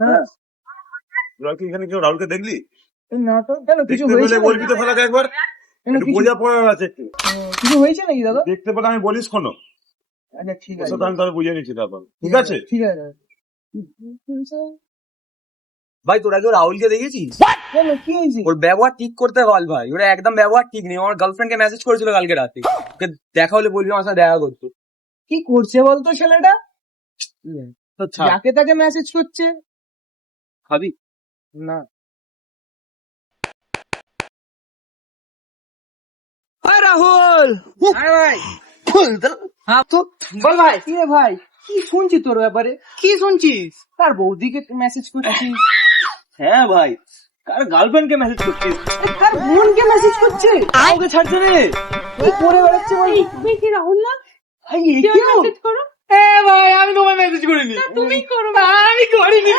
হ্যাঁ তোরা কি এখানে কেউ রাহুলকে দেখলি? না তো কেন কিছু দেখতে হয়েছে পেলে বলবি তো শালাকে একবার, কেন একটু কিছু বোঝা পড়ার আছে একটু। কিছু হয়েছে নাকি দাদা? দেখতে পেলে আমি বলিস কোনো, আচ্ছা ঠিক ওর আছে সাথে আমি তাহলে বুঝে নিচ্ছি তারপর, ঠিক আছে? ঠিক আছে ভাই তোরা কেউ রাহুলকে দেখেছিস? কেন কি হয়েছে? ওর ব্যবহার ঠিক করতে বল ভাই, ওরা একদম ব্যবহার ঠিক নেই। আমার গার্লফ্রেন্ডকে মেসেজ করেছিল কালকে রাতে, ওকে দেখা হলে বলবি আমার সাথে দেখা করতো। কি করছে বলতো ছেলেটা? তো ছাড়। যাকে তাকে মেসেজ করছে। খাবি? না রাহুল ভাই হ্যাঁ তো বল ভাই। কি রে ভাই, কি শুনছি তোর ব্যাপারে? কি শুনছিস? তার বৌদিকে মেসেজ করছিস? হ্যাঁ ভাই, কার গার্লফ্রেন্ডকে মেসেজ করছিস? তার বোনকে মেসেজ করছে? কাউকে ছাড়ছে রে। কি করে বেড়াচ্ছে বল? তুমি কি রাহুল না? ভাই এ কেউ কি? মেসেজ করো? ভাই আমি তোমায় মেসেজ করিনি। তুমি করো। আমি করিনি।